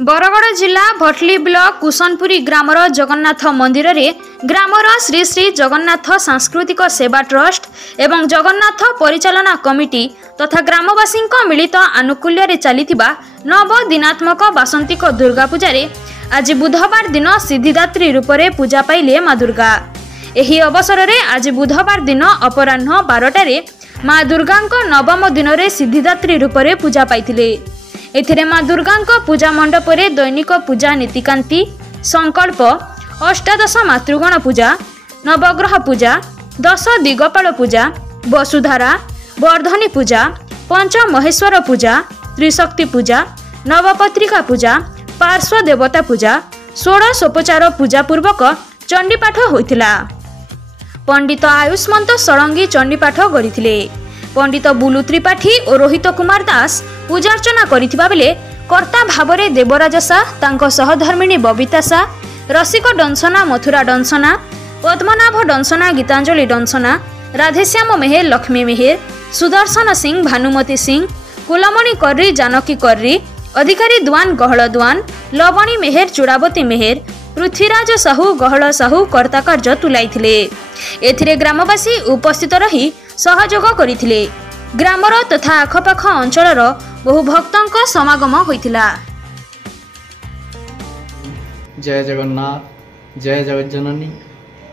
बरगड़ जिला Bhatli block कुसनपुरी grammar Jagannath मंदिर रे ग्रामर श्री श्री जगन्नाथ सांस्कृतिक सेवा ट्रस्ट एवं जगन्नाथ परिचालना कमिटी तथा ग्रामवासी मिलित आनुकूल्य रे चलिथिबा नव दिनात्मक वासंतिक दुर्गा पूजा रे आज बुधवार दिन सिद्धिदात्री रूप से पूजा पाइले माँ दुर्गा। एही अवसर रे आज बुधवार दिन अपराह्न 12 माँ दुर्गा नवम दिन रे सिद्धिदात्री रूप से पूजा पाइथिले। एथिरे माँ दुर्गा पूजा मंडप रे दैनिक पूजा नीतिकांति संकल्प अष्टादश मातृगण पूजा नवग्रह पूजा 10 दिगपाल पूजा वसुधारा वर्धनी पूजा पंच महेश्वर पूजा त्रिशक्ति पूजा नवपत्रिका पूजा पार्श्व देवता पूजा 16 पूजा पूर्वक चंडीपाठ होइथिला। पंडित आयुष्मंत षडंगी चंडीपाठ गरिथिले। पंडित बुलु त्रिपाठी और रोहित कुमार दास पूजार्चना करिथिबा बेले कर्ता भावरे देवराज सा तांको सहधर्मिणी बबिता सा रसिक डंसना मथुरा डंसना पद्मनाभ डंसना गीतांजलि डंसना राधेश्याम मेहेर लक्ष्मी मेहेर सुदर्शन सिंह भानुमती सिंह कुलमणि कर्री जानकी कर्री अधिकारी द्वान गहल द्वान लवणी मेहेर चूड़ावती मेहेर पृथ्वीराज साहू गहल साहू कर्ता कार्य तुलाइथिले। एथिरे ग्रामवासी उपस्थित रही सहयोग करिथिले। ग्रामर तथा आखपाख अंचलर बहु भक्तों समागम होइथिला। जय जगन्नाथ जय जगज्जननी।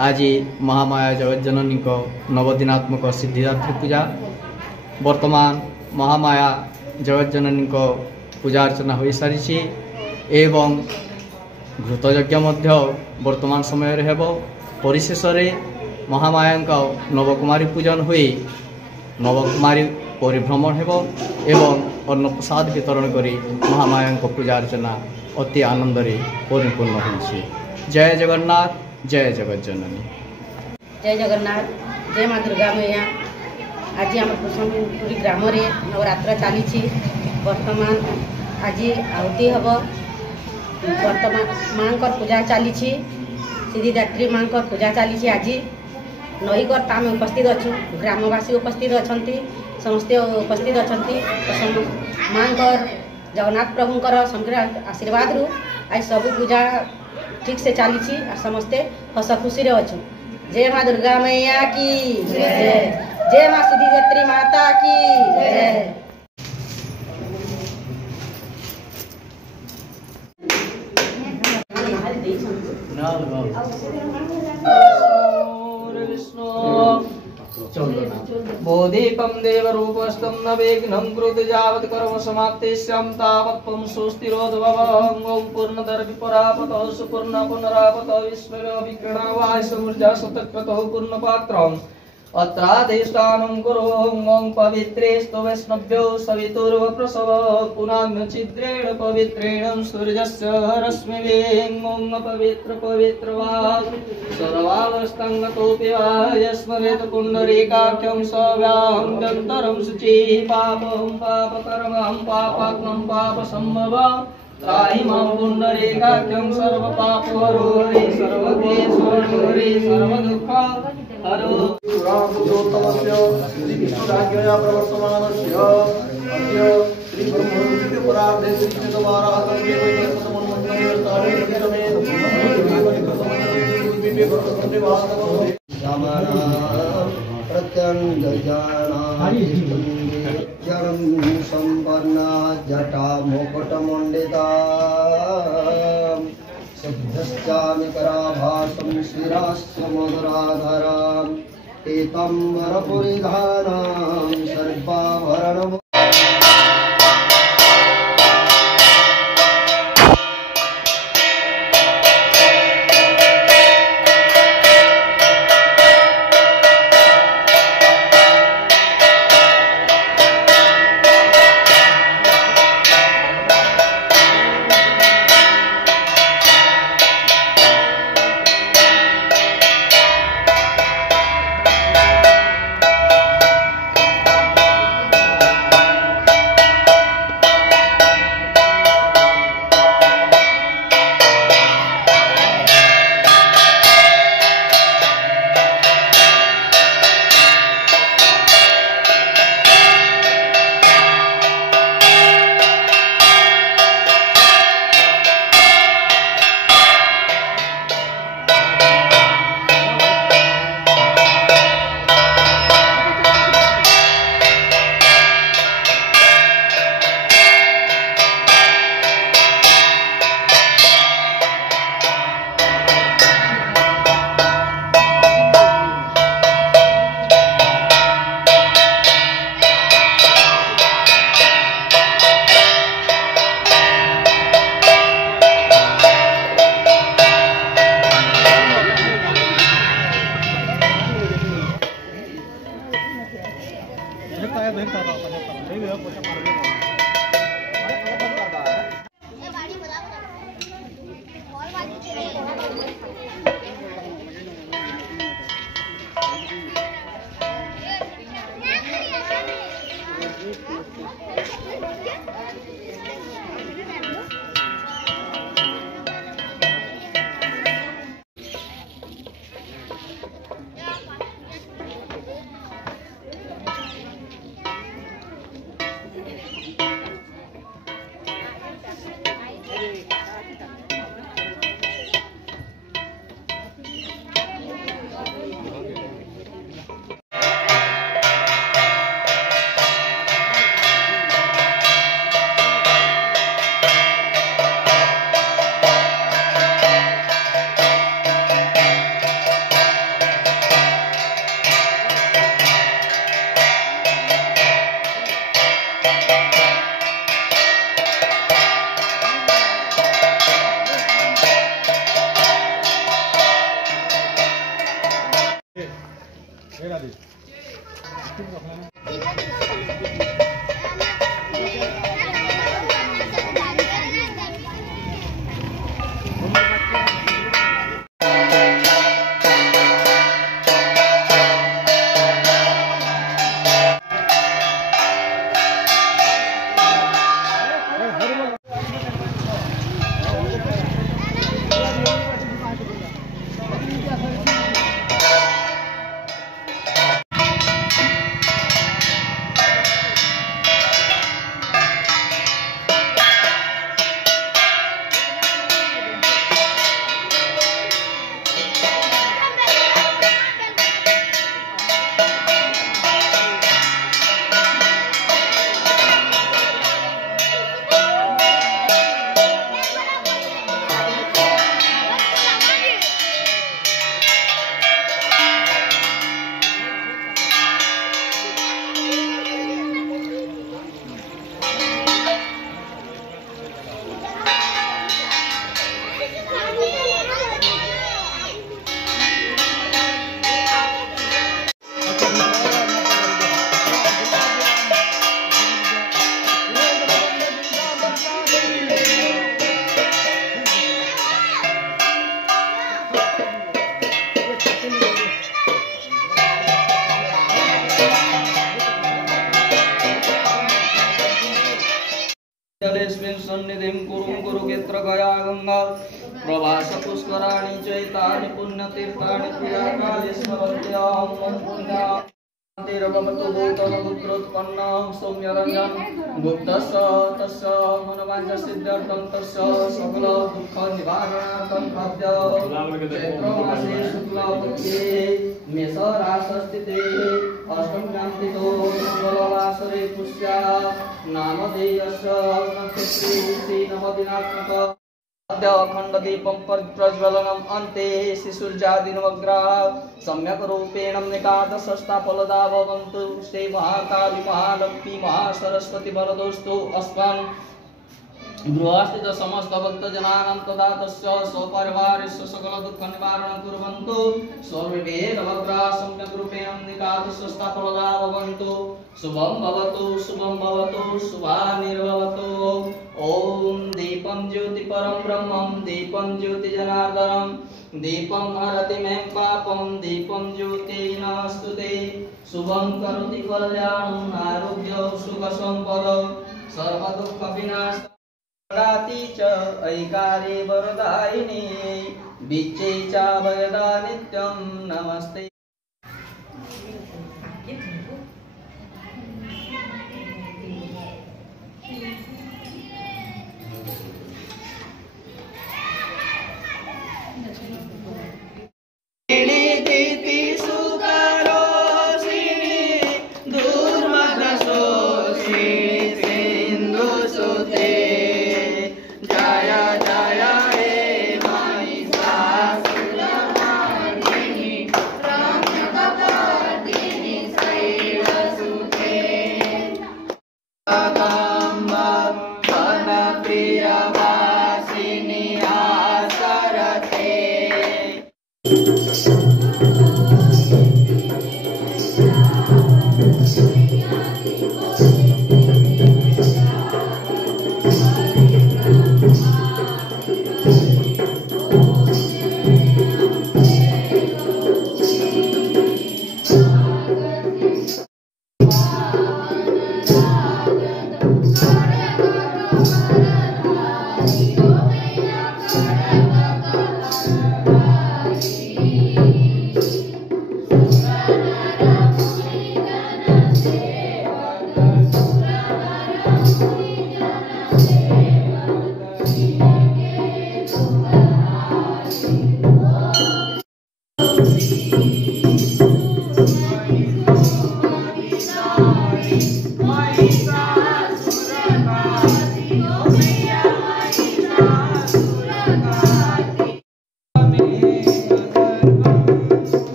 आज महामाया जगज्जननी को नवदिनात्मक सिद्धिदात्री पूजा वर्तमान महामाया जगज्जननी को पूजा अर्चना हो सारी एवं घृतयज्ञ वर्तमान समय रे हेबो। परिशेष महामाया नवकुमारी पूजन हुई नवकुमारी परिभ्रमण हेबो एवं अन्न प्रसाद वितरण करी महामाया पूजा अर्चना अति आनंद रे परिपूर्ण होइछि। जय जगन्नाथ जय जगज्जननी। जय जगन्नाथ जय माँ दुर्गा मैया। आज आम कुसुमपुरी ग्राम रे नवरात्र चली वर्तमान आज आहुति हम वर्तमान माँ पूजा चली सिद्धिदात्री माँ पूजा चली। आज नईकर आम उपस्थित अच्छु ग्रामवासी उपस्थित अच्छा समस्ते उपस्थित अच्छा माँ जगन्नाथ प्रभुंर समग्र आशीर्वाद रु आज सब पूजा ठीक से चली समस्ते हस खुशी अच्छु। जय माँ दुर्गा मैया की जय। जय माँ सिद्धिदात्री माता की जय। बोधीपं देवरूपस्थं न विघ्नं कृत यावत् कर्म समाप्तिस्यं तावत् त्वं सुस्थिरोद्भवं ॐ पूर्णदर्भिपरापतौ सुपूर्ण पुनरापतौ ईश्वरो विक्रणावाय समूर्जा शतक्रतौ पूर्णपात्रम् अत्राधिष्ठानं कुरु ॐ पवित्रेस्तु वैष्णव्यो सवितुर्वप्रसव पुनाग्नचिद्रेण पवित्रेण सूर्यस्य रश्मिभिः ॐ पवित्र पवित्रवान् सर्वावस्थाङ्गतोऽपि वा यस्मरेत पुण्डरीकाख्यं सव्याङ्गन्तरं शुचिः पापं पापकर्मं पापात्मं पापसम्भवम् त्राहि मां पुण्डरीकाख्यं सर्वपापहरो हरे सर्वक्लेशहरो हरे सर्वदुःखहरो। पुरुषोत्तमस्य श्री विष्णुराज्ञया प्रवर्तमानस्य अद्य श्री ब्रह्मोत्सव परार्धे श्री कृतवाराः संपन्ना जटा मुकुटमण्डिता सिद्धश्चामिकराभासं शिरास्य मधुराधराम् पीताम्बरपुरिधानां सर्वाभरणम् जलेस्मिन् सन्निधिं कुरुं कुरुक्षेत्र गया गंगा प्रवास पुष्कराणि चैतानि पुण्यतीर्थानि क्रियाकाले स्मरन्त्यां पुण्या तिरभवतु भूतपुत्रोत्पन्नं सौम्यरञ्जन गुप्तस्य तस्य मनोवाञ्छसिद्ध्यर्थं तस्य सकल दुःख निवारणार्थं खाद्य चैत्रमासे शुक्लपक्षे मेषराशस्थिते अष्टम्यान्तितो मंगलवासरे पुष्या नामधेयस्य नक्षत्रे नवदिनात्मक अखंड दीपं प्रज्वलनम् अन्ते शिशुर्जादिनवग्रह सम्यक् रूपेण निकादशस्ताफलदा भवन्तु श्री महाकाली महालक्ष्मी महासरस्वती वरदोस्तु अस्मान् गृहस्थित समस्त भक्तजनानां तदा तस्य स्वपरिवारस्य सकल दुःख निवारणं कुर्वन्तु सर्वे नवग्रह सम्यक् रूपेण निकादशस्ताफलदा भवन्तु शुभं भवतु शुभानिर्भवतु ओम दीपं ज्योति परं ब्रह्मं दीपं ज्योति जनार्दनं दीपं हरति मे पापं दीपं ज्योति नमस्तुते शुभं करोति कल्याणं आरोग्य सुख संपद सर्व दुःख विनाश राति च ऐकारे वरदायिनी विच्चे च वयदा नित्यं नमस्ते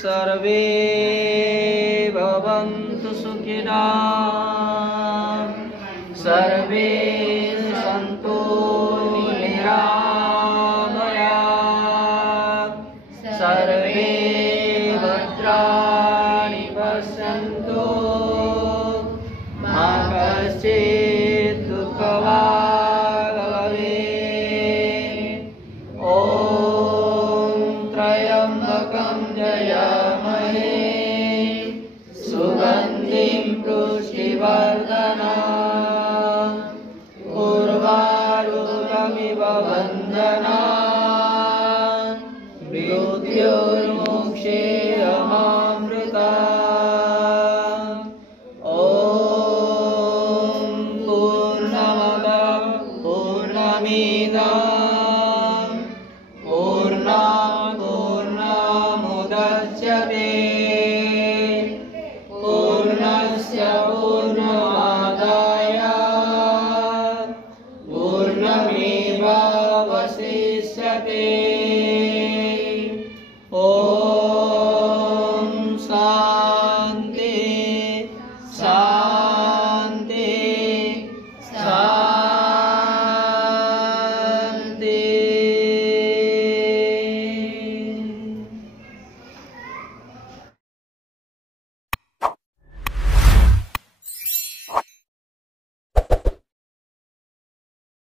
सर्वे भवन्तु सुखिनः सर्वे सन्तु निरामयाः सर्वे भद्राणि पश्यन्तु मा कश्चित् दुःखभाग् भवेत्। ॐ त्र्यम्बकं जयामहे सुगन्धिं पुष्टिवर्धनम् उर्वारुकमिव बन्धनान् मृत्योर्मोक्षे अमामृतात्। ॐ पूर्णमदः पूर्णमिदं पूर्णात् पूर्णमुदच्यते पूर्णस्य पूर्णमादाय पूर्णमेवावशिष्यते।